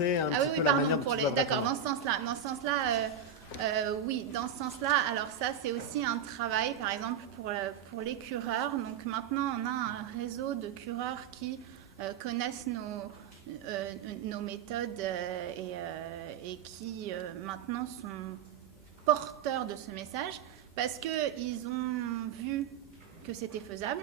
un Ah petit oui, peu oui, la pardon, manière dont pour tu les. vas D'accord, répondre. dans ce sens-là. Dans ce sens-là, oui, dans ce sens-là. Alors ça, c'est aussi un travail, par exemple, pour les cureurs. Donc maintenant, on a un réseau de cureurs qui connaissent nos méthodes et qui maintenant sont porteurs de ce message parce qu'ils ont vu que c'était faisable,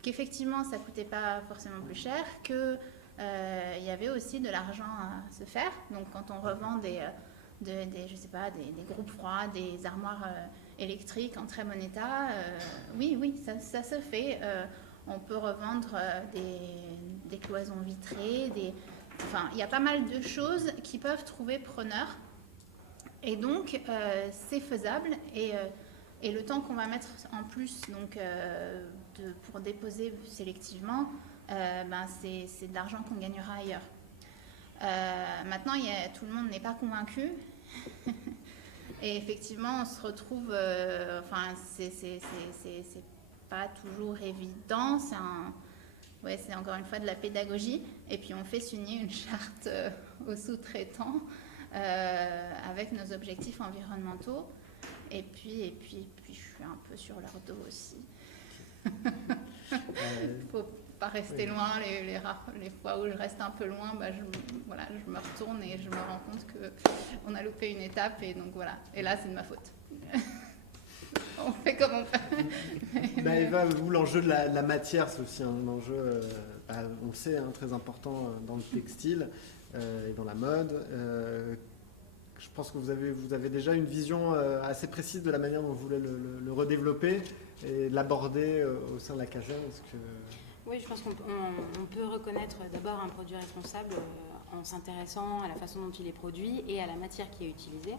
qu'effectivement ça coûtait pas forcément plus cher, que il y avait aussi de l'argent à se faire. Donc quand on revend je sais pas, des groupes froids, des armoires électriques en très bon état, oui, oui, ça se fait. On peut revendre des cloisons vitrées, enfin, il y a pas mal de choses qui peuvent trouver preneur. Et donc, c'est faisable. Et le temps qu'on va mettre en plus donc, pour déposer sélectivement, ben c'est de l'argent qu'on gagnera ailleurs. Maintenant, tout le monde n'est pas convaincu. Et effectivement, on se retrouve. Enfin, c'est pas toujours évident. Ouais, c'est encore une fois de la pédagogie. Et puis, on fait signer une charte aux sous-traitants avec nos objectifs environnementaux. Et puis, je suis un peu sur leur dos aussi. Faut pas rester Oui. loin. Les fois où je reste un peu loin, bah, voilà, je me retourne et je me rends compte qu'on a loupé une étape. Et donc voilà. Et là, c'est de ma faute. On fait comme on peut. Bah, Eva, vous, l'enjeu de la matière, c'est aussi un enjeu, on le sait, hein, très important dans le textile et dans la mode. Je pense que vous avez déjà une vision assez précise de la manière dont vous voulez le redévelopper et l'aborder au sein de la caserne. Oui, je pense qu'on peut reconnaître d'abord un produit responsable en s'intéressant à la façon dont il est produit et à la matière qui est utilisée.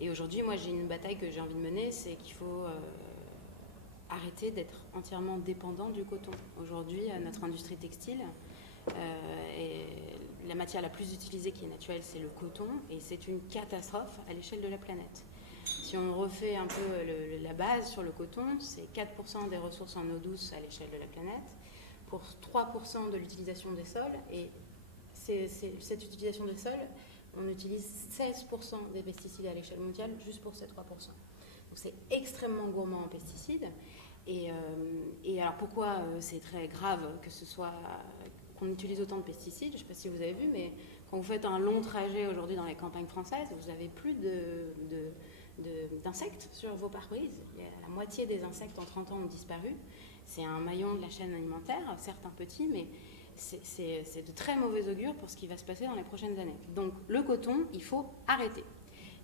Et aujourd'hui, moi, j'ai une bataille que j'ai envie de mener, c'est qu'il faut arrêter d'être entièrement dépendant du coton. Aujourd'hui, notre industrie textile, et la matière la plus utilisée qui est naturelle, c'est le coton, et c'est une catastrophe à l'échelle de la planète. Si on refait un peu la base sur le coton, c'est 4% des ressources en eau douce à l'échelle de la planète, pour 3% de l'utilisation des sols, et cette utilisation des sols, on utilise 16% des pesticides à l'échelle mondiale juste pour ces 3%. Donc c'est extrêmement gourmand en pesticides. Et alors pourquoi c'est très grave qu'on utilise autant de pesticides? Je ne sais pas si vous avez vu, mais quand vous faites un long trajet aujourd'hui dans les campagnes françaises, vous n'avez plus d'insectes sur vos pare-brises. La moitié des insectes en 30 ans ont disparu. C'est un maillon de la chaîne alimentaire, certes un petit, mais c'est de très mauvais augure pour ce qui va se passer dans les prochaines années. Donc le coton, il faut arrêter.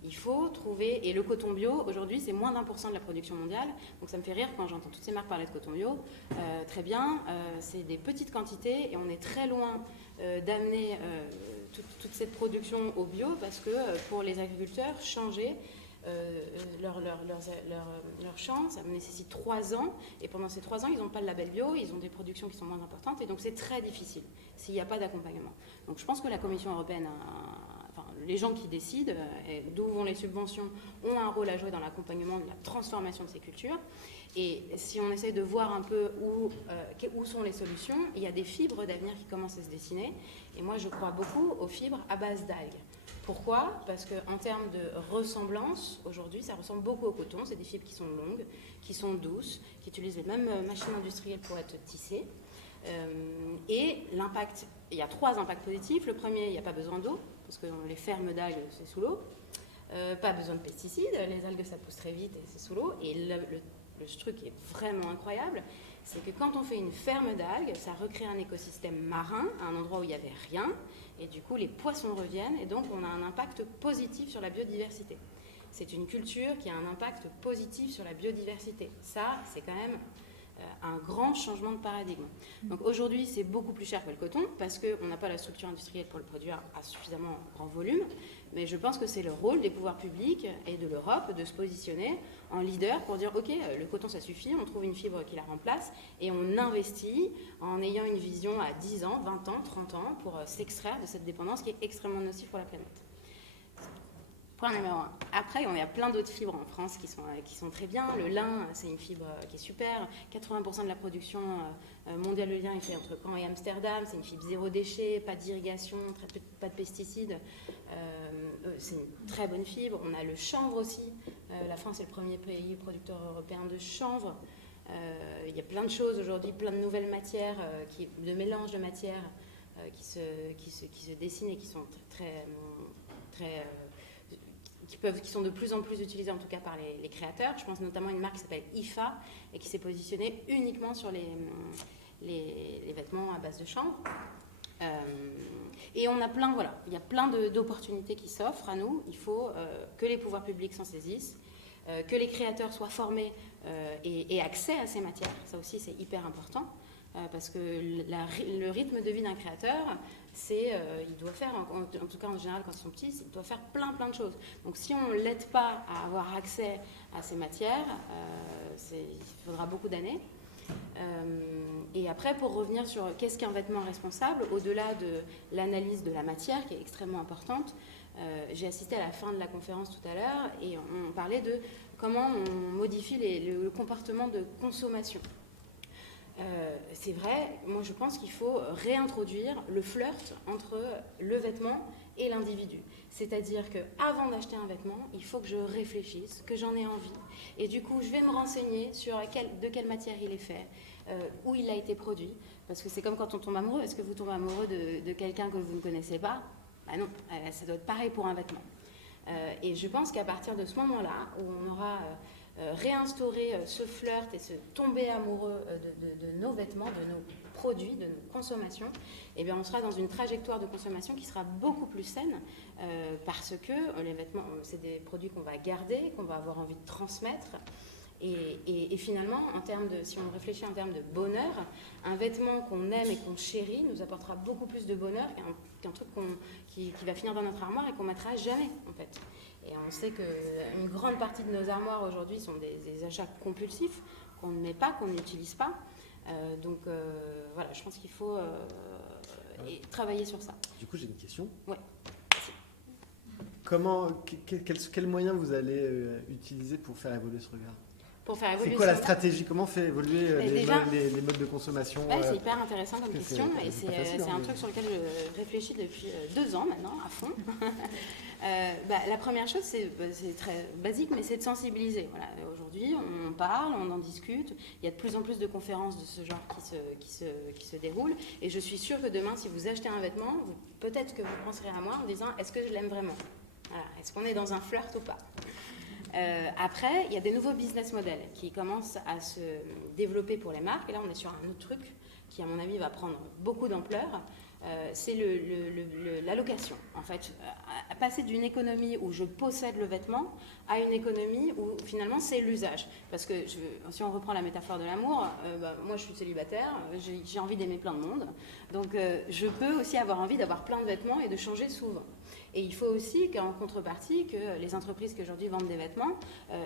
Il faut trouver, et le coton bio, aujourd'hui, c'est moins d'1% de la production mondiale. Donc ça me fait rire quand j'entends toutes ces marques parler de coton bio. Très bien, c'est des petites quantités et on est très loin d'amener toute cette production au bio parce que pour les agriculteurs, changer leur champ, ça nécessite 3 ans. Et pendant ces 3 ans, ils n'ont pas le label bio, ils ont des productions qui sont moins importantes. Et donc c'est très difficile s'il n'y a pas d'accompagnement. Donc je pense que la Commission européenne les gens qui décident d'où vont les subventions ont un rôle à jouer dans l'accompagnement de la transformation de ces cultures. Et si on essaie de voir un peu où sont les solutions, il y a des fibres d'avenir qui commencent à se dessiner. Et moi, je crois beaucoup aux fibres à base d'algues. Pourquoi ? Parce qu'en termes de ressemblance, aujourd'hui, ça ressemble beaucoup au coton. C'est des fibres qui sont longues, qui sont douces, qui utilisent les mêmes machines industrielles pour être tissées. Et l'impact, il y a 3 impacts positifs. Le premier, il n'y a pas besoin d'eau, parce que les fermes d'algues, c'est sous l'eau. Pas besoin de pesticides, les algues, ça pousse très vite et c'est sous l'eau. Et le truc qui est vraiment incroyable, c'est que quand on fait une ferme d'algues, ça recrée un écosystème marin, à un endroit où il n'y avait rien, et du coup les poissons reviennent, et donc on a un impact positif sur la biodiversité. C'est une culture qui a un impact positif sur la biodiversité. Ça, c'est quand même un grand changement de paradigme. Donc aujourd'hui, c'est beaucoup plus cher que le coton parce qu'on n'a pas la structure industrielle pour le produire à suffisamment grand volume. Mais je pense que c'est le rôle des pouvoirs publics et de l'Europe de se positionner en leader pour dire « Ok, le coton, ça suffit, on trouve une fibre qui la remplace et on investit en ayant une vision à 10 ans, 20 ans, 30 ans pour s'extraire de cette dépendance qui est extrêmement nocive pour la planète. » Point numéro 1. Après, il y a plein d'autres fibres en France qui sont très bien. Le lin, c'est une fibre qui est super. 80% de la production mondiale de lin est faite entre Caen et Amsterdam. C'est une fibre zéro déchet, pas d'irrigation, pas de pesticides. C'est une très bonne fibre. On a le chanvre aussi. La France est le premier pays producteur européen de chanvre. Il y a plein de choses aujourd'hui, plein de nouvelles matières, de mélanges de matières qui se dessinent et qui sont qui sont de plus en plus utilisées, en tout cas par les créateurs. Je pense notamment à une marque qui s'appelle IFA et qui s'est positionnée uniquement sur les vêtements à base de chanvre. Et on a il y a plein d'opportunités qui s'offrent à nous. Il faut que les pouvoirs publics s'en saisissent, que les créateurs soient formés et aient accès à ces matières. Ça aussi, c'est hyper important. Parce que le rythme de vie d'un créateur, il doit faire, en tout cas en général quand ils sont petits, il doit faire plein de choses. Donc si on ne l'aide pas à avoir accès à ces matières, il faudra beaucoup d'années. Et après, pour revenir sur qu'est-ce qu'un vêtement responsable, au-delà de l'analyse de la matière qui est extrêmement importante, j'ai assisté à la fin de la conférence tout à l'heure et on parlait de comment on modifie le comportement de consommation. C'est vrai, moi je pense qu'il faut réintroduire le flirt entre le vêtement et l'individu. C'est-à-dire qu'avant d'acheter un vêtement, il faut que je réfléchisse, que j'en ai envie. Et du coup, je vais me renseigner sur de quelle matière il est fait, où il a été produit. Parce que c'est comme quand on tombe amoureux. Est-ce que vous tombez amoureux de quelqu'un que vous ne connaissez pas ? Ben non, ça doit être pareil pour un vêtement. Et je pense qu'à partir de ce moment-là, où on aura réinstaurer ce flirt et ce tomber amoureux de nos vêtements, de nos produits, de nos consommations, eh bien on sera dans une trajectoire de consommation qui sera beaucoup plus saine parce que les vêtements, c'est des produits qu'on va garder, qu'on va avoir envie de transmettre. Et finalement, si on réfléchit en termes de bonheur, un vêtement qu'on aime et qu'on chérit nous apportera beaucoup plus de bonheur qu'un truc qui va finir dans notre armoire et qu'on ne mettra jamais, en fait. Et on sait qu'une grande partie de nos armoires aujourd'hui sont des achats compulsifs qu'on ne met pas, qu'on n'utilise pas. Donc voilà, je pense qu'il faut travailler sur ça. Du coup, j'ai une question. Ouais. Quels moyens vous allez utiliser pour faire évoluer ce regard ? Pour faire évoluer c'est quoi la stratégie ? Comment fait évoluer les modes de consommation ? C'est hyper intéressant comme question et c'est un truc sur lequel je réfléchis depuis 2 ans maintenant, à fond. La première chose, c'est très basique, mais c'est de sensibiliser. Voilà, aujourd'hui, on parle, on en discute. Il y a de plus en plus de conférences de ce genre qui se déroulent. Et je suis sûre que demain, si vous achetez un vêtement, peut-être que vous penserez à moi en disant « Est-ce que je l'aime vraiment ?» Voilà. Est-ce qu'on est dans un flirt ou pas ? Après, il y a des nouveaux business models qui commencent à se développer pour les marques. Et là, on est sur un autre truc qui, à mon avis, va prendre beaucoup d'ampleur. C'est la location. En fait, passer d'une économie où je possède le vêtement à une économie où, finalement, c'est l'usage. Parce que, si on reprend la métaphore de l'amour, moi, je suis célibataire, j'ai envie d'aimer plein de monde. Donc, je peux aussi avoir envie d'avoir plein de vêtements et de changer souvent. Et il faut aussi qu'en contrepartie, que les entreprises qui aujourd'hui vendent des vêtements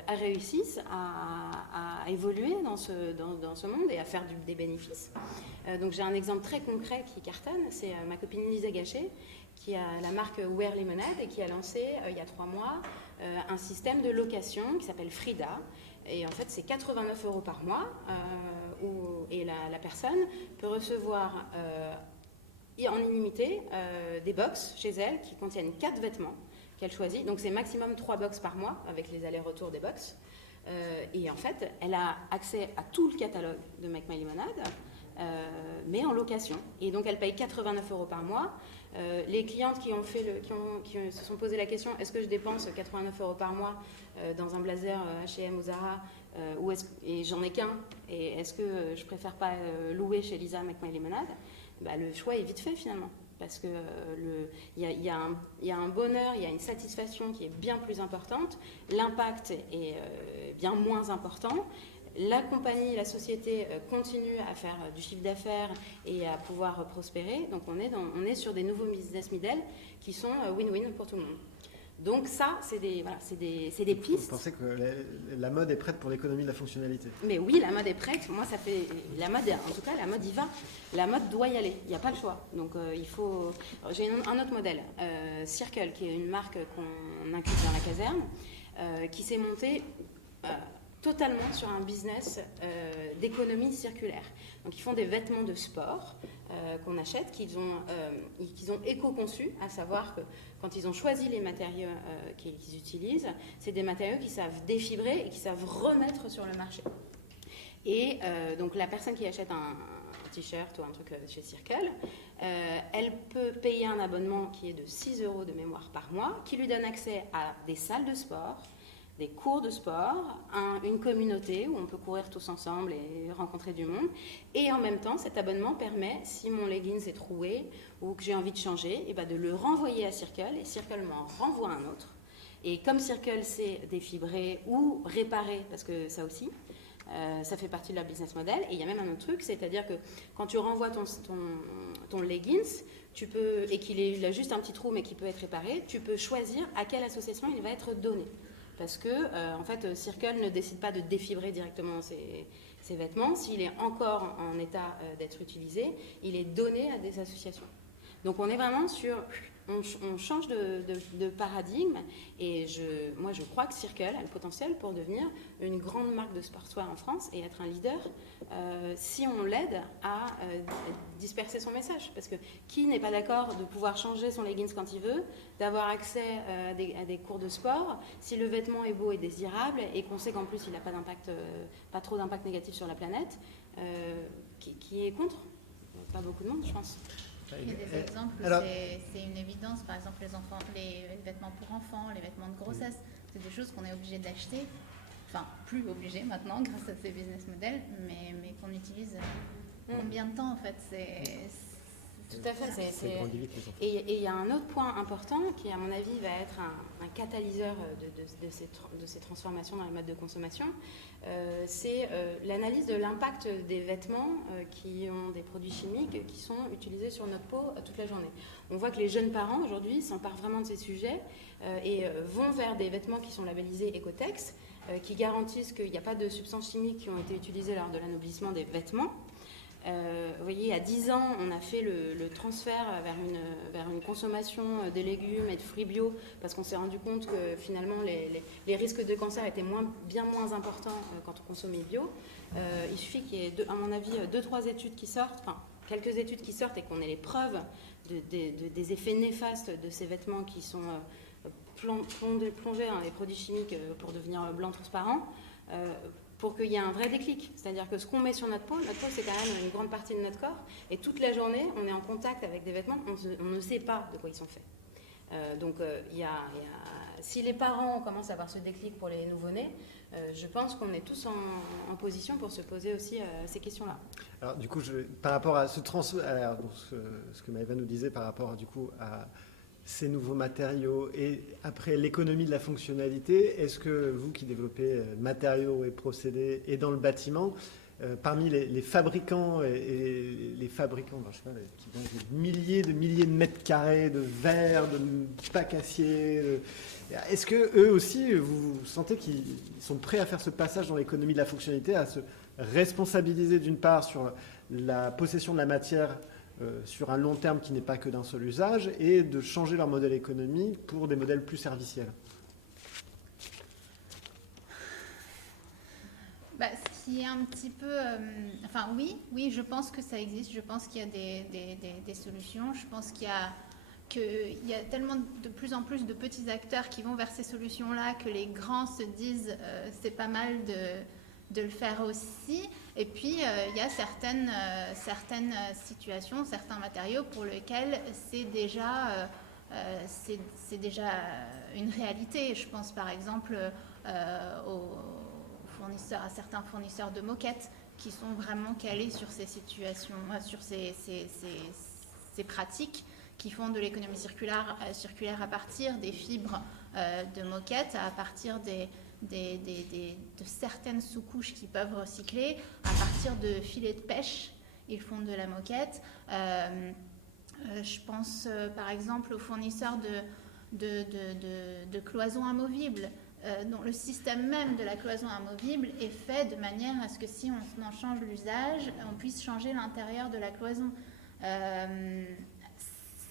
réussissent à évoluer dans ce monde et à faire des bénéfices. Donc j'ai un exemple très concret qui cartonne, c'est ma copine Lisa Gachet, qui a la marque Wear Lemonade et qui a lancé il y a 3 mois un système de location qui s'appelle Frida. Et en fait, c'est 89 € par mois et la personne peut recevoir en illimité des box chez elle qui contiennent 4 vêtements qu'elle choisit. Donc c'est maximum 3 box par mois avec les allers-retours des box. Et en fait, elle a accès à tout le catalogue de Make My Lemonade, mais en location. Et donc elle paye 89 € par mois. Les clientes qui se sont posé la question, est-ce que je dépense 89 € par mois dans un blazer H&M ou Zara et j'en ai qu'un, et est-ce que je préfère pas louer chez Lisa Make My Lemonade ? Le choix est vite fait finalement, parce que il y a un bonheur, il y a une satisfaction qui est bien plus importante, l'impact est bien moins important, la compagnie, la société continue à faire du chiffre d'affaires et à pouvoir prospérer, donc on est sur des nouveaux business models qui sont win-win pour tout le monde. Donc ça, c'est des pistes. Vous pensez que la mode est prête pour l'économie de la fonctionnalité? Mais oui, la mode est prête. Moi, ça fait la mode. En tout cas, la mode y va. La mode doit y aller. Il n'y a pas le choix. Donc, il faut. J'ai un autre modèle, Circle, qui est une marque qu'on inclut dans la caserne, qui s'est montée totalement sur un business d'économie circulaire. Donc, ils font des vêtements de sport qu'on achète, qu'ils ont éco-conçus, à savoir que quand ils ont choisi les matériaux qu'ils utilisent, c'est des matériaux qui savent défibrer et qui savent remettre sur le marché. Et donc la personne qui achète un t-shirt ou un truc chez Circle, elle peut payer un abonnement qui est de 6 € de mémoire par mois, qui lui donne accès à des salles de sport, des cours de sport, une communauté où on peut courir tous ensemble et rencontrer du monde. Et en même temps, cet abonnement permet, si mon leggings est troué ou que j'ai envie de changer, et ben de le renvoyer à Circle et Circle m'en renvoie un autre. Et comme Circle sait défibrer ou réparer, parce que ça aussi, ça fait partie de leur business model. Et il y a même un autre truc, c'est-à-dire que quand tu renvoies ton leggings, tu peux, et qu'il a juste un petit trou mais qui peut être réparé, tu peux choisir à quelle association il va être donné. Parce que, en fait, Circle ne décide pas de défibrer directement ses vêtements. S'il est encore en état d'être utilisé, il est donné à des associations. Donc, on est vraiment sur... On change de paradigme et moi, je crois que Circle a le potentiel pour devenir une grande marque de sportswear en France et être un leader si on l'aide à disperser son message. Parce que qui n'est pas d'accord de pouvoir changer son leggings quand il veut, d'avoir accès à des cours de sport, si le vêtement est beau et désirable et qu'on sait qu'en plus il n'a pas trop d'impact négatif sur la planète, qui est contre? Pas beaucoup de monde, je pense. Il y a des exemples où c'est une évidence, par exemple les vêtements pour enfants, les vêtements de grossesse, c'est des choses qu'on est obligé d'acheter, enfin plus obligé maintenant grâce à ces business models, mais qu'on utilise combien de temps en fait, Tout à fait. Et il y a un autre point important qui, à mon avis, va être un catalyseur de ces transformations dans les modes de consommation. C'est l'analyse de l'impact des vêtements qui ont des produits chimiques qui sont utilisés sur notre peau toute la journée. On voit que les jeunes parents, aujourd'hui, s'emparent vraiment de ces sujets et vont vers des vêtements qui sont labellisés Ecotex, qui garantissent qu'il n'y a pas de substances chimiques qui ont été utilisées lors de l'anoblissement des vêtements. Vous voyez, à 10 ans, on a fait le transfert vers une consommation des légumes et de fruits bio parce qu'on s'est rendu compte que finalement les risques de cancer étaient bien moins importants quand on consommait bio. Il suffit qu'il y ait, à mon avis, 2-3 études qui sortent, enfin quelques études qui sortent et qu'on ait les preuves des effets néfastes de ces vêtements qui sont plongés dans les produits chimiques pour devenir blancs transparents. Pour qu'il y ait un vrai déclic. C'est-à-dire que ce qu'on met sur notre peau c'est quand même une grande partie de notre corps, et toute la journée, on est en contact avec des vêtements, on ne sait pas de quoi ils sont faits. Donc, si les parents commencent à avoir ce déclic pour les nouveau-nés, je pense qu'on est tous en position pour se poser aussi ces questions-là. Alors, du coup, par rapport à ce que Maëva nous disait par rapport, du coup, à ces nouveaux matériaux et après l'économie de la fonctionnalité, est-ce que vous qui développez matériaux et procédés et dans le bâtiment, parmi les fabricants et les fabricants, je sais pas, qui vendent des milliers de mètres carrés de verre, de packs acier, est-ce que eux aussi, vous sentez qu'ils sont prêts à faire ce passage dans l'économie de la fonctionnalité, à se responsabiliser d'une part sur la possession de la matière sur un long terme qui n'est pas que d'un seul usage, et de changer leur modèle économique pour des modèles plus serviciels? Ce qui est un petit peu... oui, je pense que ça existe, je pense qu'il y a des solutions, je pense qu'il y a tellement de plus en plus de petits acteurs qui vont vers ces solutions-là que les grands se disent c'est pas mal de le faire aussi. Et puis, il y a certaines situations, certains matériaux pour lesquels c'est déjà une réalité. Je pense par exemple à certains fournisseurs de moquettes qui sont vraiment calés sur ces situations, sur ces pratiques, qui font de l'économie circulaire à partir des fibres de moquettes, à partir de certaines sous-couches qui peuvent recycler, à partir de filets de pêche, ils font de la moquette. Je pense par exemple aux fournisseurs de cloisons amovibles, dont le système même de la cloison amovible est fait de manière à ce que si on en change l'usage, on puisse changer l'intérieur de la cloison.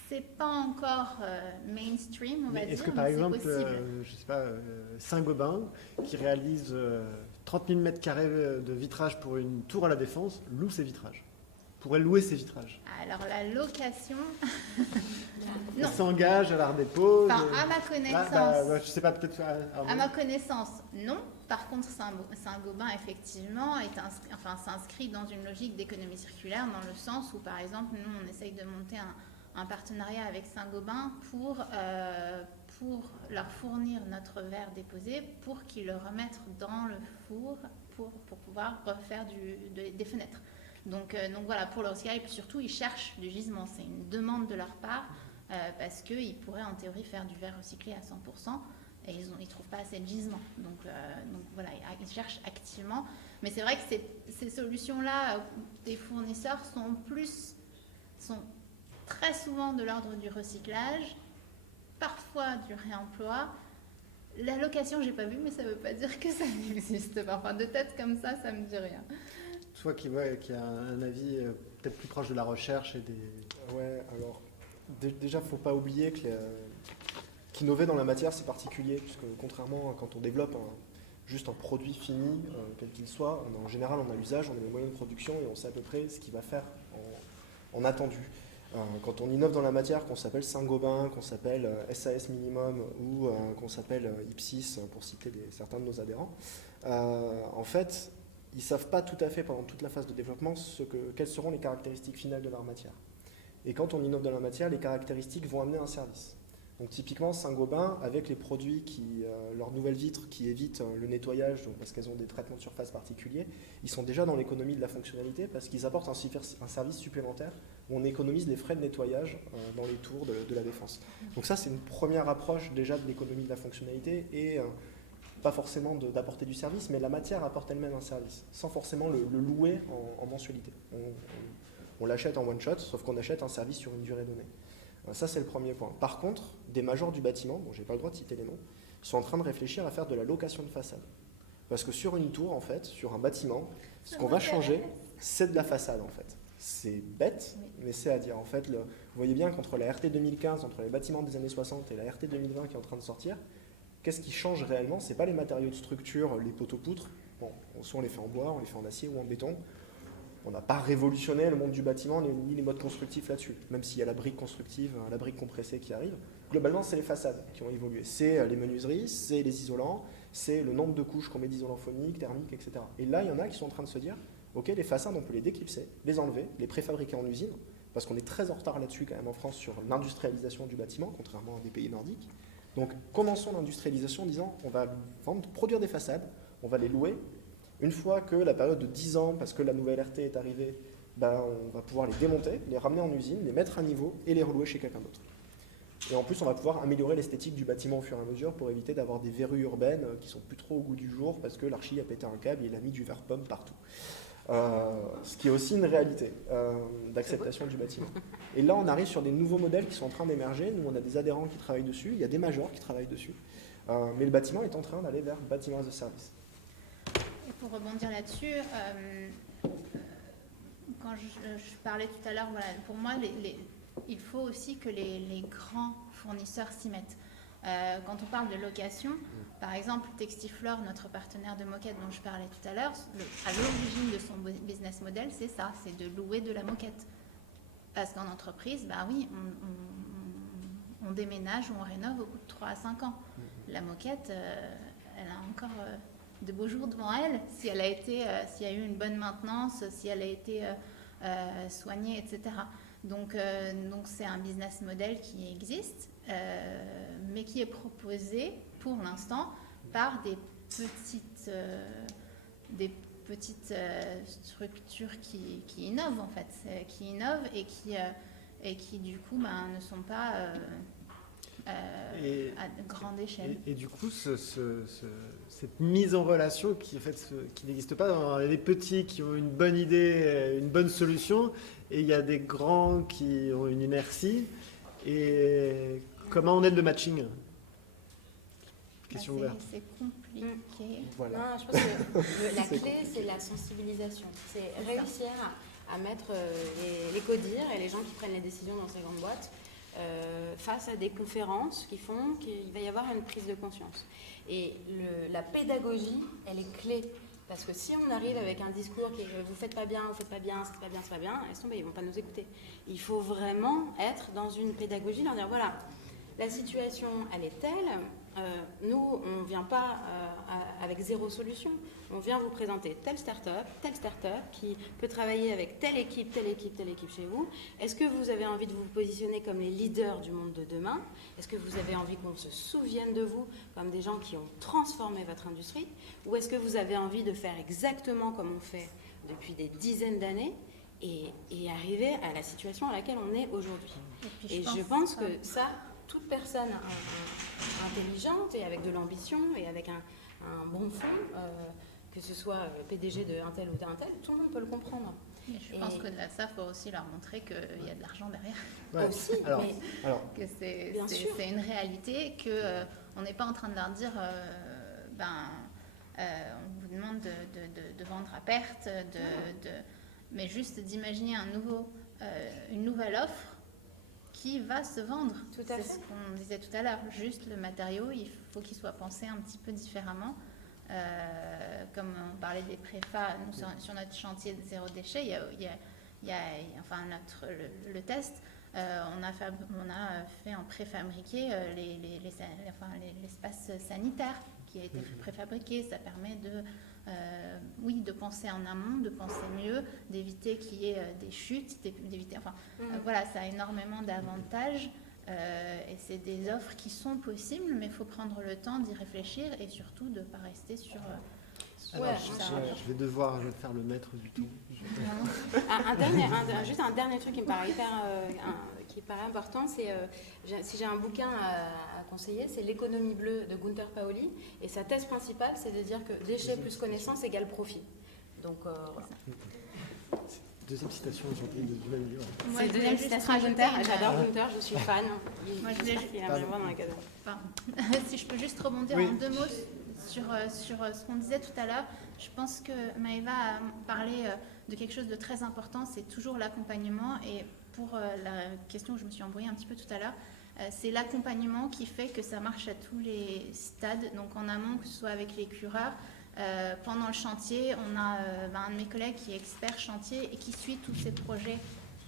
C'est pas encore mainstream, on va dire. Est-ce que par mais exemple, c'est possible. je sais pas, Saint-Gobain, qui réalise 30 000 mètres carrés de vitrage pour une tour à la Défense, loue ses vitrages, pourrait louer ses vitrages? Alors la location, Elle non. s'engage, elle la redépose. Enfin, à ma connaissance, Je sais pas, peut-être. à ma connaissance, non. Par contre, Saint-Gobain, effectivement, s'inscrit dans une logique d'économie circulaire, dans le sens où, par exemple, nous, on essaye de monter un partenariat avec Saint-Gobain pour leur fournir notre verre déposé pour qu'ils le remettent dans le four pour pouvoir refaire des fenêtres. Donc voilà, pour le recyclage, et puis surtout, ils cherchent du gisement. C'est une demande de leur part parce qu'ils pourraient en théorie faire du verre recyclé à 100%. Et ils ne trouvent pas assez de gisement. Donc voilà, ils cherchent activement. Mais c'est vrai que ces solutions-là des fournisseurs sont très souvent de l'ordre du recyclage, parfois du réemploi. La location, j'ai pas vu, mais ça ne veut pas dire que ça n'existe pas. Enfin, de tête comme ça me dit rien. Toi qui a un avis peut-être plus proche de la recherche et des... Ouais, alors déjà, faut pas oublier que qu'innover dans la matière, c'est particulier, puisque contrairement à quand on développe juste un produit fini, quel qu'il soit, en général, on a l'usage, on a les moyens de production et on sait à peu près ce qu'il va faire en attendu. Quand on innove dans la matière, qu'on s'appelle Saint-Gobain, qu'on s'appelle SAS Minimum ou qu'on s'appelle Ipsis, pour citer certains de nos adhérents, en fait, ils ne savent pas tout à fait pendant toute la phase de développement quelles seront les caractéristiques finales de leur matière. Et quand on innove dans la matière, les caractéristiques vont amener un service. Donc typiquement, Saint-Gobain, avec les produits leurs nouvelles vitres qui évitent le nettoyage, donc parce qu'elles ont des traitements de surface particuliers, ils sont déjà dans l'économie de la fonctionnalité parce qu'ils apportent un service supplémentaire où on économise les frais de nettoyage dans les tours de la Défense. Donc ça, c'est une première approche déjà de l'économie de la fonctionnalité et pas forcément d'apporter du service, mais la matière apporte elle-même un service, sans forcément le louer en mensualité. On l'achète en one shot, sauf qu'on achète un service sur une durée donnée. Ça, c'est le premier point. Par contre, des majors du bâtiment, dont je n'ai pas le droit de citer les noms, sont en train de réfléchir à faire de la location de façade. Parce que sur une tour, en fait, sur un bâtiment, ce qu'on va changer, c'est de la façade, en fait. C'est bête, mais c'est à dire. En fait, vous voyez bien qu'entre la RT 2015, entre les bâtiments des années 60 et la RT 2020 qui est en train de sortir, qu'est-ce qui change réellement? Ce n'est pas les matériaux de structure, les poteaux-poutres. Bon, soit on les fait en bois, on les fait en acier ou en béton. On n'a pas révolutionné le monde du bâtiment ni les modes constructifs là-dessus, même s'il y a la brique constructive, la brique compressée qui arrive. Globalement, c'est les façades qui ont évolué. C'est les menuiseries, c'est les isolants, c'est le nombre de couches qu'on met d'isolants phoniques, thermiques, etc. Et là, il y en a qui sont en train de se dire, ok, les façades, on peut les déclipser, les enlever, les préfabriquer en usine, parce qu'on est très en retard là-dessus quand même en France sur l'industrialisation du bâtiment, contrairement à des pays nordiques. Donc, commençons l'industrialisation en disant, on va produire des façades, on va les louer. Une fois que la période de 10 ans, parce que la nouvelle RT est arrivée, on va pouvoir les démonter, les ramener en usine, les mettre à niveau et les relouer chez quelqu'un d'autre. Et en plus, on va pouvoir améliorer l'esthétique du bâtiment au fur et à mesure pour éviter d'avoir des verrues urbaines qui sont plus trop au goût du jour parce que l'archi a pété un câble et il a mis du verre pomme partout. Ce qui est aussi une réalité d'acceptation du bâtiment. Et là, on arrive sur des nouveaux modèles qui sont en train d'émerger. Nous, on a des adhérents qui travaillent dessus, il y a des majors qui travaillent dessus. Mais le bâtiment est en train d'aller vers bâtiment as a service. Et pour rebondir là-dessus, quand je parlais tout à l'heure, voilà, pour moi, il faut aussi que les grands fournisseurs s'y mettent. Quand on parle de location, par exemple, Textiflore, notre partenaire de moquette dont je parlais tout à l'heure, à l'origine de son business model, c'est ça, c'est de louer de la moquette. Parce qu'en entreprise, bah oui, on déménage ou on rénove au bout de 3 à 5 ans. La moquette, elle a encore de beaux jours devant elle, si elle a été, s'il y a eu une bonne maintenance, si elle a été soignée, etc. Donc c'est un business model qui existe, mais qui est proposé pour l'instant par des petites structures qui innovent en fait, qui innovent et qui du coup ne sont pas à grande échelle. Et du coup, cette mise en relation qui n'existe pas dans les petits qui ont une bonne idée, une bonne solution, et il y a des grands qui ont une inertie. Et comment on aide le matching? question ouverte. C'est compliqué. Voilà. Non, je pense que la C'est clé, c'est la sensibilisation. C'est réussir à mettre les codir et les gens qui prennent les décisions dans ces grandes boîtes face à des conférences qui font qu'il va y avoir une prise de conscience. Et la pédagogie, elle est clé. Parce que si on arrive avec un discours qui est vous faites pas bien, c'est pas bien, laisse tomber, ils vont pas nous écouter. Il faut vraiment être dans une pédagogie, leur dire voilà, la situation elle est telle, nous on vient pas avec zéro solution, on vient vous présenter telle start-up qui peut travailler avec telle équipe chez vous. Est-ce que vous avez envie de vous positionner comme les leaders du monde de demain? Est-ce que vous avez envie qu'on se souvienne de vous comme des gens qui ont transformé votre industrie? Ou est-ce que vous avez envie de faire exactement comme on fait depuis des dizaines d'années et arriver à la situation à laquelle on est aujourd'hui? Et je pense que ça, toute personne intelligente et avec de l'ambition et avec un bon fond, que ce soit PDG de un tel ou d'un tel, tout le monde peut le comprendre. Mais je pense qu'au-delà de ça, il faut aussi leur montrer qu'il y a de l'argent derrière. Ouais. Aussi, Alors, mais Que c'est Bien sûr. une réalité, qu'on n'est pas en train de leur dire on vous demande de vendre à perte, mais juste d'imaginer une nouvelle offre qui va se vendre. Tout à C'est fait. ce qu'on disait tout à l'heure. Juste le matériau, il faut qu'il soit pensé un petit peu différemment. Comme on parlait des préfats, nous sur notre chantier de zéro déchet, il y a le test, on a fait en préfabriqué l'espace sanitaire qui a été préfabriqué. Ça permet de penser en amont, de penser mieux, d'éviter qu'il y ait des chutes, d'éviter. Voilà, ça a énormément d'avantages. Et c'est des offres qui sont possibles, mais il faut prendre le temps d'y réfléchir et surtout de ne pas rester sur Alors, ça. je vais devoir faire le maître du tout. Juste un dernier truc qui me paraît qui paraît important, c'est si j'ai un bouquin à conseiller, c'est L'économie bleue de Gunther Paoli, et sa thèse principale, c'est de dire que déchets plus connaissance égale profit. Donc voilà. Deuxième citation du même livre. Moi, C'est je deuxième voulais juste citation de rajouter Gunther. J'adore Gunther, je suis fan. Moi, je voulais Il va me voir dans les cadeaux. si je peux juste rebondir Oui. en 2 mots sur ce qu'on disait tout à l'heure, je pense que Maëva a parlé de quelque chose de très important, c'est toujours l'accompagnement. Et pour la question que je me suis embrouillée un petit peu tout à l'heure, c'est l'accompagnement qui fait que ça marche à tous les stades, donc en amont, que ce soit avec les cureurs. Pendant le chantier, on a un de mes collègues qui est expert chantier et qui suit tous ces projets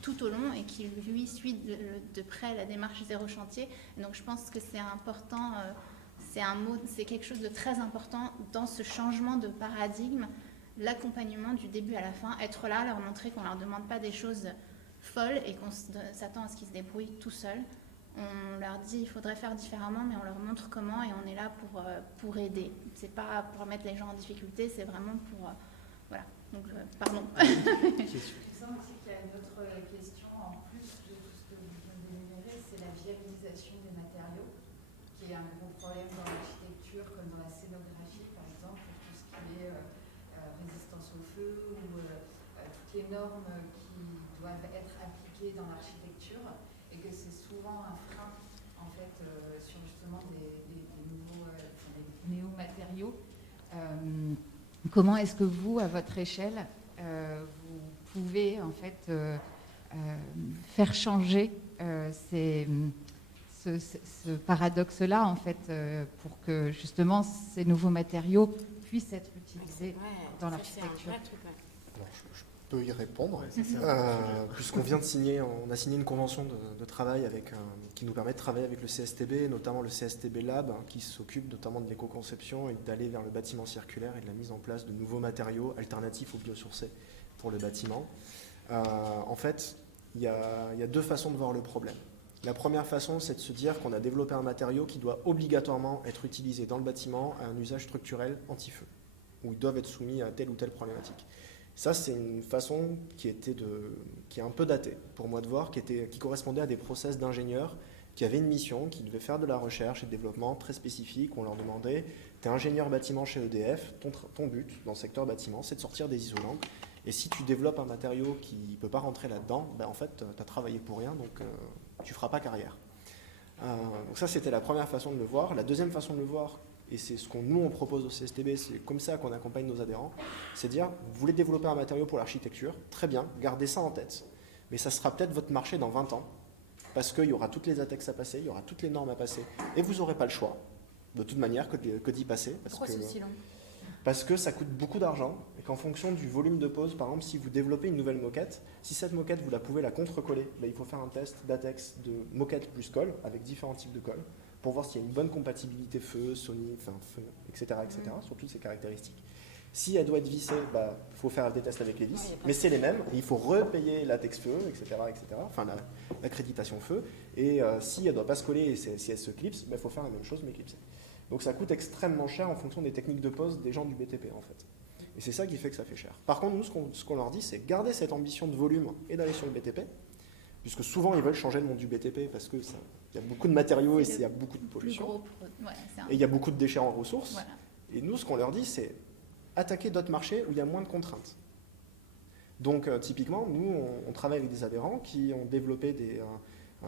tout au long et qui lui suit de près la démarche zéro chantier. Et donc je pense que c'est important, c'est quelque chose de très important dans ce changement de paradigme, l'accompagnement du début à la fin, être là, leur montrer qu'on ne leur demande pas des choses folles et qu'on s'attend à ce qu'ils se débrouillent tout seuls. On leur dit il faudrait faire différemment, mais on leur montre comment et on est là pour aider. C'est pas pour mettre les gens en difficulté, c'est vraiment pour voilà. Donc pardon. Question. Il semble aussi qu'il y a une autre question en plus de tout ce que vous venez d'énumérer, c'est la viabilisation des matériaux, qui est un gros problème dans l'architecture comme dans la scénographie, par exemple, pour tout ce qui est résistance au feu ou toutes les normes qui doivent être appliquées dans l'architecture, et que c'est souvent un frein en fait sur justement des nouveaux des néo-matériaux. Comment est-ce que vous, à votre échelle, vous pouvez en fait faire changer ce paradoxe-là en fait pour que justement ces nouveaux matériaux puissent être utilisés dans l'architecture? Alors, je peux y répondre, Ouais, c'est ça. puisqu'on vient de signer, on a signé une convention de travail qui nous permet de travailler avec le CSTB, notamment le CSTB Lab, qui s'occupe notamment de l'éco-conception et d'aller vers le bâtiment circulaire et de la mise en place de nouveaux matériaux alternatifs aux biosourcés pour le bâtiment. En fait, il y a 2 façons de voir le problème. La première façon, c'est de se dire qu'on a développé un matériau qui doit obligatoirement être utilisé dans le bâtiment à un usage structurel anti-feu, où ils doivent être soumis à telle ou telle problématique. Ça, c'est une façon qui est un peu datée, pour moi de voir, qui correspondait à des process d'ingénieurs qui avaient une mission, qui devaient faire de la recherche et de développement très spécifique. On leur demandait, tu es ingénieur bâtiment chez EDF, ton but dans le secteur bâtiment, c'est de sortir des isolants. Et si tu développes un matériau qui ne peut pas rentrer là-dedans, ben en fait, tu as travaillé pour rien, donc tu ne feras pas carrière. Donc ça, c'était la première façon de le voir. La deuxième façon de le voir, et c'est ce qu'on nous on propose au CSTB, c'est comme ça qu'on accompagne nos adhérents, c'est dire, vous voulez développer un matériau pour l'architecture, très bien, gardez ça en tête. Mais ça sera peut-être votre marché dans 20 ans, parce qu'il y aura toutes les ATEX à passer, il y aura toutes les normes à passer, et vous n'aurez pas le choix, de toute manière, que d'y passer. Pourquoi c'est si long? Parce que ça coûte beaucoup d'argent, et qu'en fonction du volume de pose, par exemple, si vous développez une nouvelle moquette, si cette moquette, vous la pouvez la contre-coller, ben, il faut faire un test d'ATEX de moquette plus colle, avec différents types de colle, pour voir s'il y a une bonne compatibilité feu, Sony, feu, etc., sur toutes ces caractéristiques. Si elle doit être vissée, bah, faut faire des tests avec les vis, mais c'est les mêmes, et il faut repayer latex feu, etc., enfin l'accréditation feu, et si elle ne doit pas se coller et si elle se clipse, il faut faire la même chose mais clipser. Donc ça coûte extrêmement cher en fonction des techniques de pose des gens du BTP en fait. Et c'est ça qui fait que ça fait cher. Par contre, nous, ce qu'on leur dit, c'est garder cette ambition de volume et d'aller sur le BTP, puisque souvent ils veulent changer le monde du BTP parce qu'il y a beaucoup de matériaux et il y a beaucoup de pollution. Et il y a beaucoup de déchets en ressources. Voilà. Et nous, ce qu'on leur dit, c'est attaquer d'autres marchés où il y a moins de contraintes. Donc typiquement, nous, on travaille avec des adhérents qui ont développé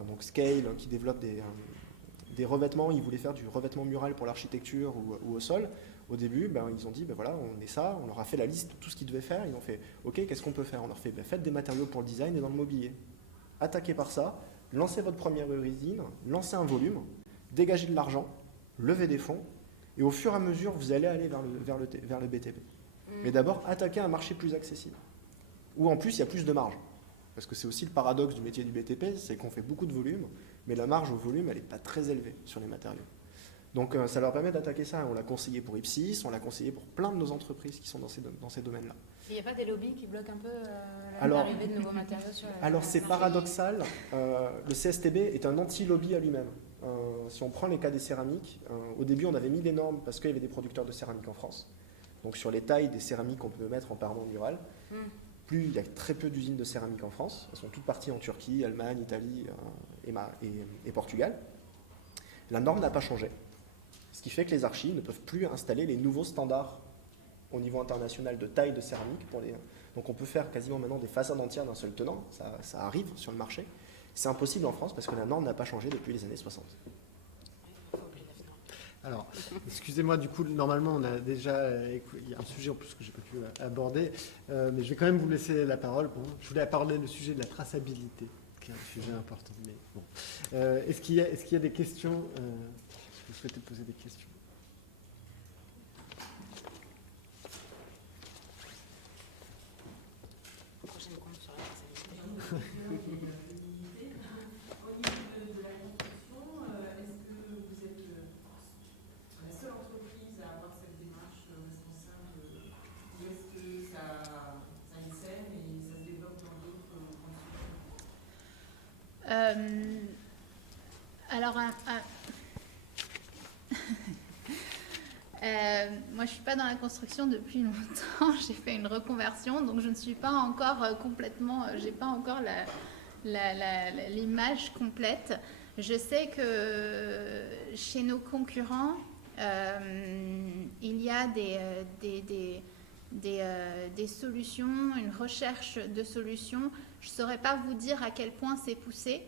donc Scale, qui développe des revêtements. Ils voulaient faire du revêtement mural pour l'architecture ou au sol. Au début, ils ont dit, voilà, on est ça. On leur a fait la liste de tout ce qu'ils devaient faire. Ils ont fait, OK, qu'est-ce qu'on peut faire? On leur fait, faites des matériaux pour le design et dans le mobilier. Attaquez par ça, lancez votre première usine, lancez un volume, dégagez de l'argent, levez des fonds, et au fur et à mesure, vous allez aller vers le BTP. Mais d'abord, attaquez un marché plus accessible, où en plus, il y a plus de marge. Parce que c'est aussi le paradoxe du métier du BTP, c'est qu'on fait beaucoup de volume, mais la marge au volume, elle n'est pas très élevée sur les matériaux. Donc ça leur permet d'attaquer ça. On l'a conseillé pour Ipsys, on l'a conseillé pour plein de nos entreprises qui sont dans ces domaines-là. Il n'y a pas des lobbies qui bloquent un peu l'arrivée de nouveaux matériaux sur la... Alors c'est paradoxal, le CSTB est un anti-lobby à lui-même. Si on prend les cas des céramiques, au début on avait mis des normes parce qu'il y avait des producteurs de céramique en France. Donc sur les tailles des céramiques qu'on peut mettre en parement mural, plus il y a très peu d'usines de céramique en France. Elles sont toutes parties en Turquie, Allemagne, Italie et Portugal. La norme n'a pas changé. Ce qui fait que les archis ne peuvent plus installer les nouveaux standards au niveau international de taille de céramique. Donc on peut faire quasiment maintenant des façades entières d'un seul tenant. Ça arrive sur le marché. C'est impossible en France parce que la norme n'a pas changé depuis les années 60. Alors, excusez-moi, du coup, normalement, on a déjà... il y a un sujet en plus que je n'ai pas pu aborder, mais je vais quand même vous laisser la parole. Bon, je voulais aborder le sujet de la traçabilité, qui est un sujet important. Mais bon. Est-ce qu'il y a des questions vous souhaitez poser des questions? Prochaine compte sur la traçabilité. Alors, moi, je ne suis pas dans la construction depuis longtemps. J'ai fait une reconversion, donc je ne suis pas encore complètement... j'ai pas encore l'image complète. Je sais que chez nos concurrents, il y a des solutions, une recherche de solutions. Je ne saurais pas vous dire à quel point c'est poussé.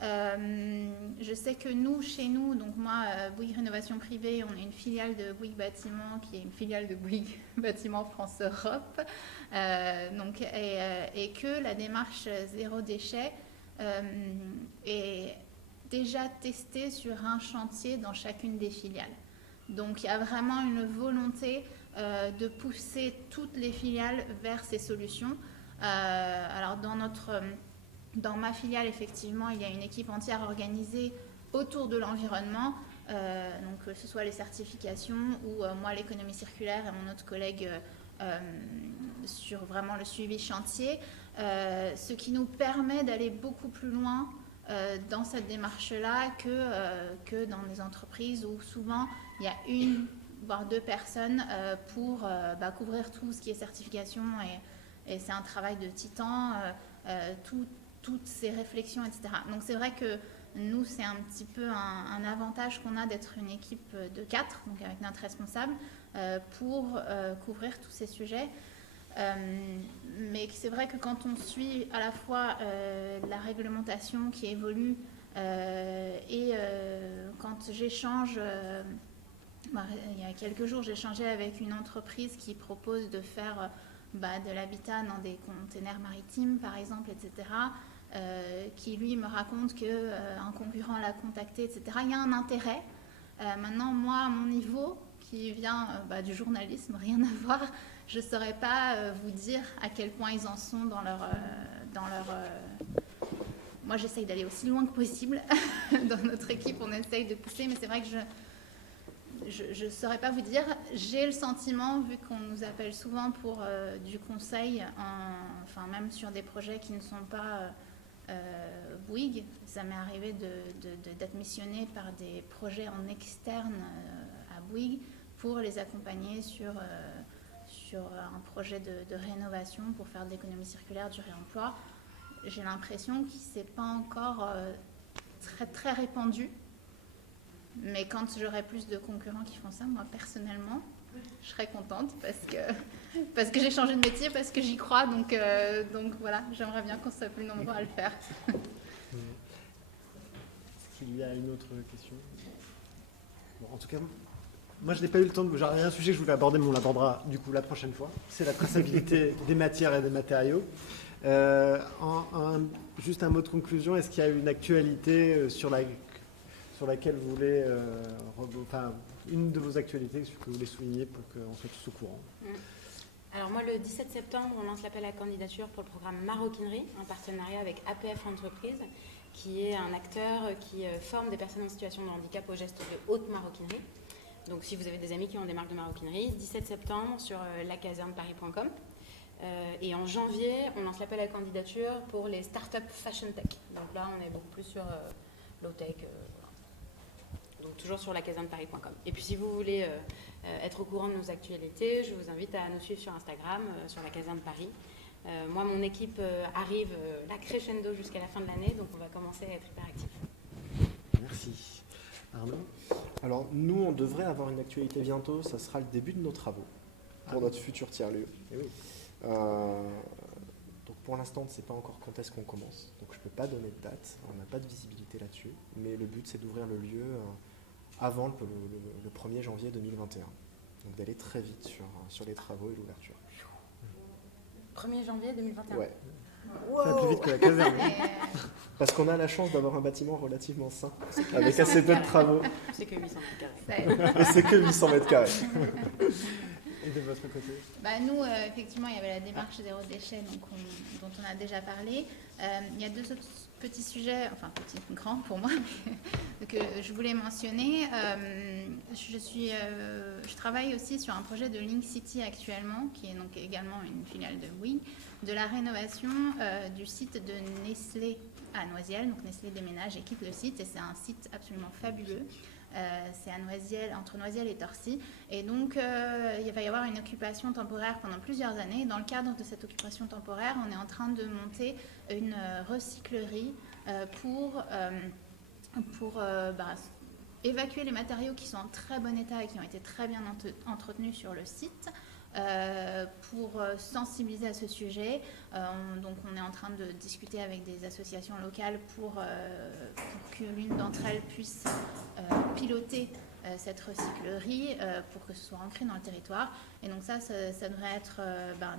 Je sais que chez nous, donc moi, Bouygues Rénovation Privée, on est une filiale de Bouygues Bâtiment qui est une filiale de Bouygues Bâtiment France Europe, et que la démarche zéro déchet est déjà testée sur un chantier dans chacune des filiales. Donc il y a vraiment une volonté de pousser toutes les filiales vers ces solutions. Alors dans ma filiale, effectivement, il y a une équipe entière organisée autour de l'environnement, donc que ce soit les certifications ou moi l'économie circulaire et mon autre collègue sur vraiment le suivi chantier, ce qui nous permet d'aller beaucoup plus loin dans cette démarche-là que dans des entreprises où souvent il y a une voire deux personnes pour couvrir tout ce qui est certification et c'est un travail de titan, toutes ces réflexions, etc. Donc c'est vrai que nous, c'est un petit peu un avantage qu'on a d'être une équipe de 4, donc avec notre responsable, pour couvrir tous ces sujets. Mais c'est vrai que quand on suit à la fois la réglementation qui évolue et quand j'échange il y a quelques jours, j'ai échangé avec une entreprise qui propose de faire de l'habitat dans des containers maritimes, par exemple, etc., qui, lui, me raconte qu'un concurrent l'a contacté, etc. Il y a un intérêt. Maintenant, moi, à mon niveau, qui vient du journalisme, rien à voir, je ne saurais pas vous dire à quel point ils en sont dans leur... Moi, j'essaye d'aller aussi loin que possible. Dans notre équipe, on essaye de pousser, mais c'est vrai que je ne saurais pas vous dire. J'ai le sentiment, vu qu'on nous appelle souvent pour du conseil, même sur des projets qui ne sont pas Bouygues, ça m'est arrivé d'être missionnée par des projets en externe à Bouygues pour les accompagner sur un projet de rénovation pour faire de l'économie circulaire, du réemploi. J'ai l'impression que ce n'est pas encore très, très répandu. Mais quand j'aurai plus de concurrents qui font ça, moi, personnellement, je serai contente parce que j'ai changé de métier, parce que j'y crois. Donc voilà, j'aimerais bien qu'on soit plus nombreux à le faire. Est-ce qu'il y a une autre question? Bon, en tout cas, moi, je n'ai pas eu le temps de... Il y a un sujet que je voulais aborder, mais on l'abordera du coup la prochaine fois. C'est la traçabilité des matières et des matériaux. Juste un mot de conclusion, est-ce qu'il y a une actualité sur laquelle vous voulez, une de vos actualités que vous voulez souligner pour qu'on soit tous au courant? Alors moi, le 17 septembre, on lance l'appel à candidature pour le programme Maroquinerie, en partenariat avec APF Entreprises, qui est un acteur qui forme des personnes en situation de handicap aux gestes de haute maroquinerie. Donc si vous avez des amis qui ont des marques de maroquinerie, 17 septembre sur lacaserneparis.com. Et en janvier, on lance l'appel à candidature pour les startups Fashion Tech. Donc là, on est beaucoup plus sur low-tech, donc toujours sur lacaserneparis.com. Et puis si vous voulez être au courant de nos actualités, je vous invite à nous suivre sur Instagram, sur la Caserne Paris. Moi, mon équipe arrive là crescendo jusqu'à la fin de l'année, donc on va commencer à être hyper actifs. Merci. Arnaud? Alors, nous, on devrait avoir une actualité bientôt. Ça sera le début de nos travaux pour notre futur tiers-lieu. Eh oui. Donc, pour l'instant, on ne sait pas encore quand est-ce qu'on commence. Donc, je ne peux pas donner de date. On n'a pas de visibilité là-dessus. Mais le but, c'est d'ouvrir le lieu avant le 1er janvier 2021. Donc, d'aller très vite sur les travaux et l'ouverture. 1er janvier 2021. Ouais. Ça va plus vite que la caserne. Parce qu'on a la chance d'avoir un bâtiment relativement sain, avec assez peu de travaux. C'est que 800 mètres carrés. Et c'est que 800 mètres carrés. Et de votre côté? Nous, effectivement, il y avait la démarche zéro déchet dont on a déjà parlé. Il y a deux autres petits sujets, enfin petits, grands pour moi, que je voulais mentionner. Je travaille aussi sur un projet de Link City actuellement, qui est donc également une filiale de Bouygues, de la rénovation du site de Nestlé à Noisiel. Donc Nestlé déménage et quitte le site, et c'est un site absolument fabuleux. C'est à Noisiel, entre Noisiel et Torcy. Et donc, il va y avoir une occupation temporaire pendant plusieurs années. Dans le cadre de cette occupation temporaire, on est en train de monter une recyclerie pour évacuer les matériaux qui sont en très bon état et qui ont été très bien entretenus sur le site. Pour sensibiliser à ce sujet. Donc on est en train de discuter avec des associations locales pour que l'une d'entre elles puisse piloter cette recyclerie pour que ce soit ancré dans le territoire. Et donc ça devrait être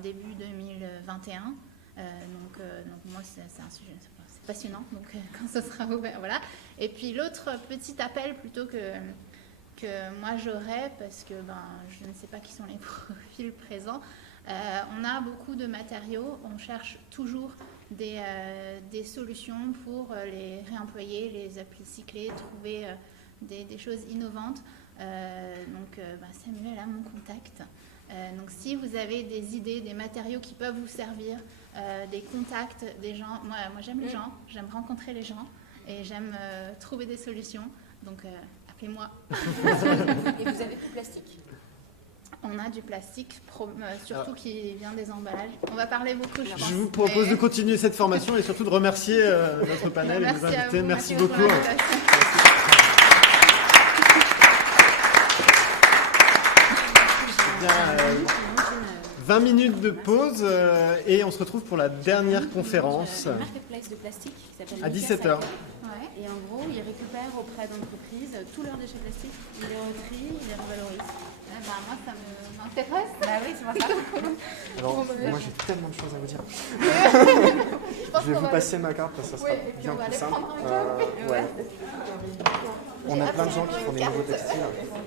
début 2021. Donc moi c'est un sujet, c'est passionnant, donc quand ça sera ouvert, voilà. Et puis l'autre petit appel plutôt que moi j'aurais, parce que je ne sais pas qui sont les profils présents, on a beaucoup de matériaux, on cherche toujours des solutions pour les réemployer, les upcycler, trouver des choses innovantes. Donc Samuel a mon contact. Donc si vous avez des idées, des matériaux qui peuvent vous servir, des contacts, des gens, moi j'aime les gens, j'aime rencontrer les gens et j'aime trouver des solutions. Donc appelez-moi. Et vous avez du plastique? On a du plastique, surtout qui vient des emballages. On va parler beaucoup, je pense. Je vous propose de continuer cette formation et surtout de remercier notre panel et nos invités. Merci beaucoup. 20 minutes de pause et on se retrouve pour la dernière conférence Il y a une marketplace de plastique qui s'appelle à 17h. Ouais. et en gros, ils récupèrent auprès d'entreprises tous leurs déchets plastiques, ils les retrient, ils les revalorisent. Moi, ça m'intéresse. Bah oui, c'est pour ça. Alors, moi j'ai tellement de choses à vous dire. Je pense Je vais qu'on vous va- passer ma carte parce que ça sera Ouais, et puis bien on va plus aller simple. prendre un café. Ouais. On a plein de gens qui font des nouveaux textiles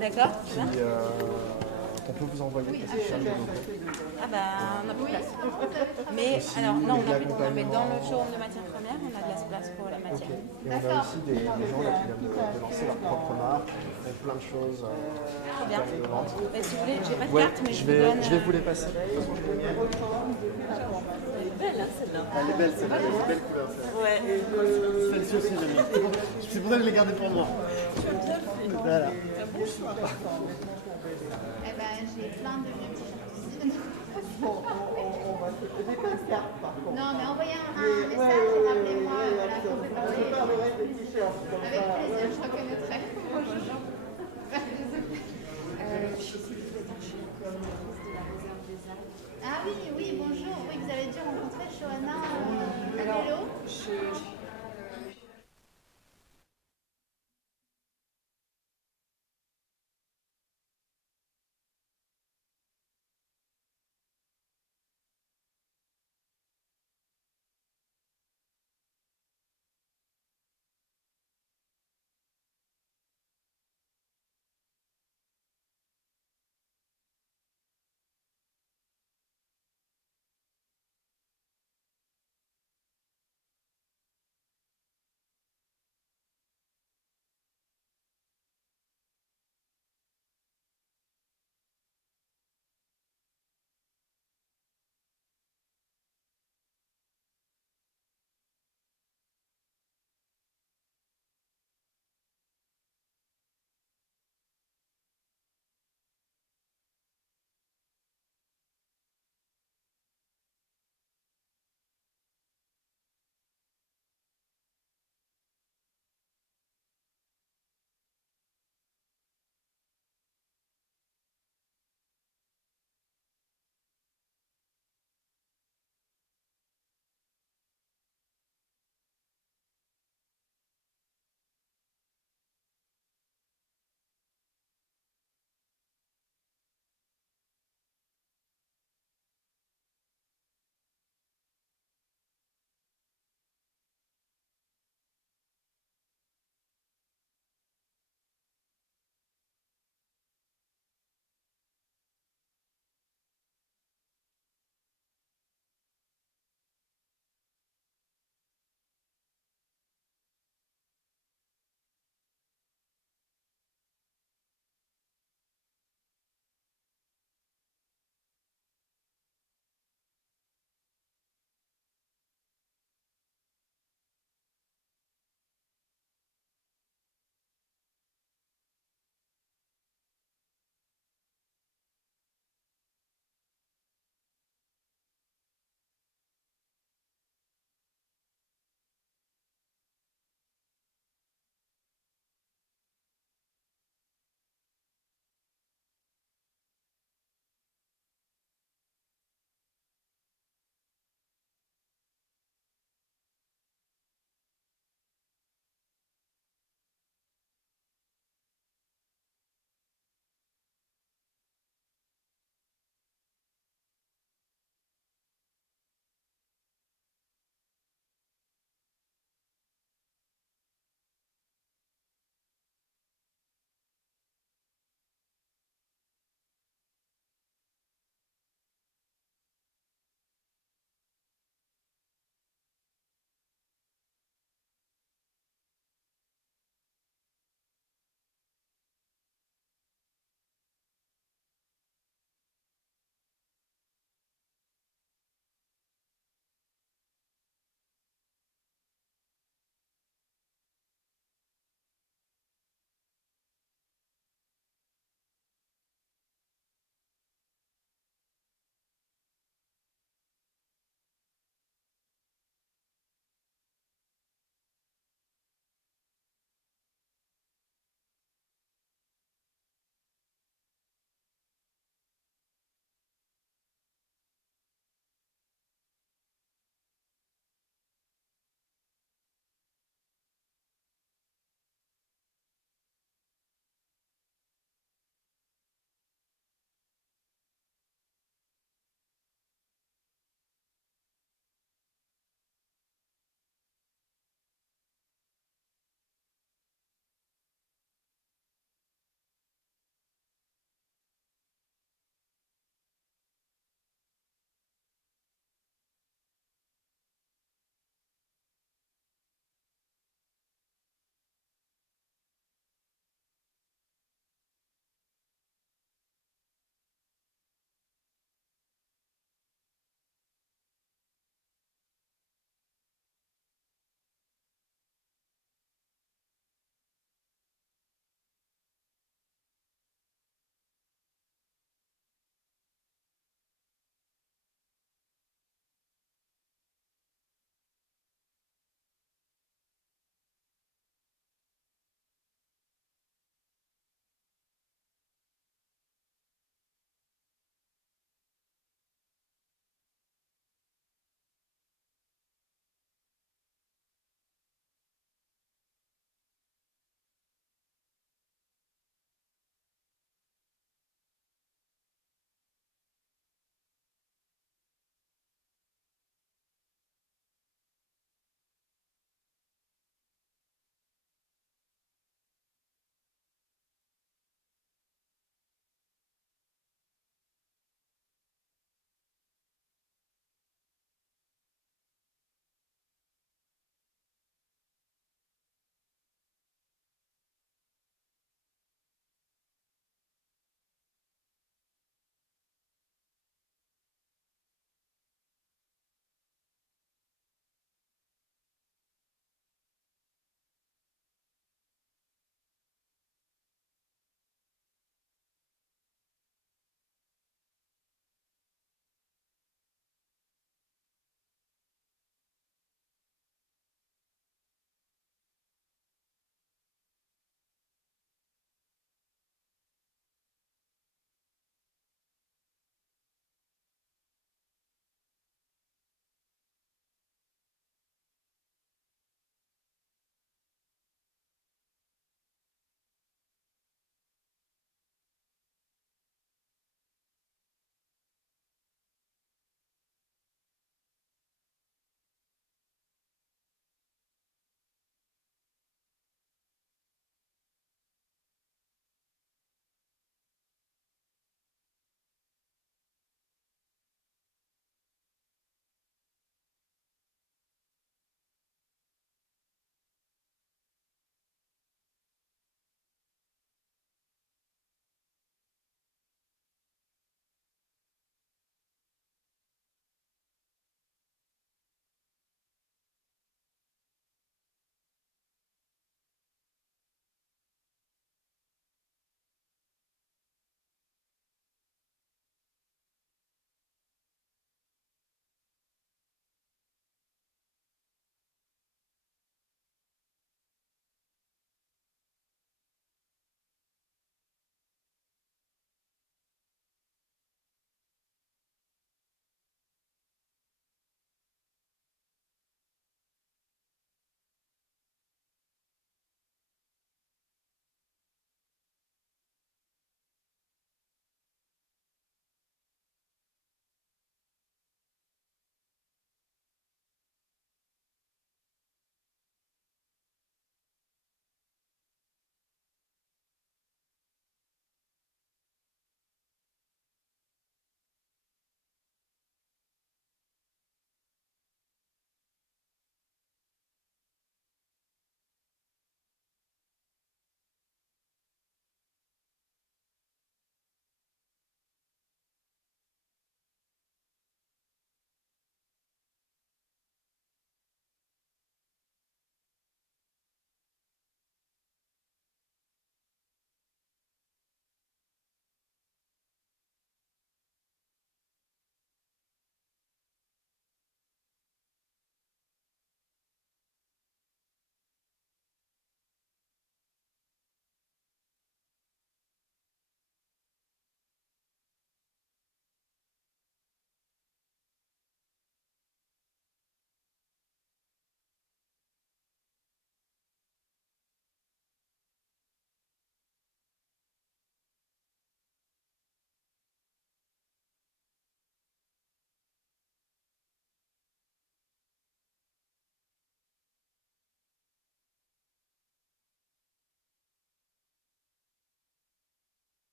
D'accord. qu'on peut vous envoyer. Oui, parce que c'est absolument. Ah bah, on a plus de place. Vous avez travaillé. Mais Aussi, alors, non, on les a plus de place. Mais dans le accompagnements. showroom de matières premières, on a de la place pour la matière. Et on a aussi des gens là, qui viennent de lancer leur propre marque, qui font plein de choses bien. de vente. Et si vous voulez, j'ai pas de Ouais, carte, mais je vous donne. vais vous les passer. Elle est belle celle-là, elle a une belle couleur. Ouais. Celle-ci aussi, j'aime bien. C'est pour ça que je l'ai gardée pour moi. Voilà. Eh ben, j'ai plein de vieux t-shirts aussi. Non, mais envoyez un message et rappelez-moi. Voilà, qu'on peut parler. Avec plaisir, je reconnaîtrai. Bonjour. Je sais que vous êtes chez de la réserve des Alpes. Ah oui, bonjour. Oui, vous avez dû rencontrer Johanna Alors, Bello. je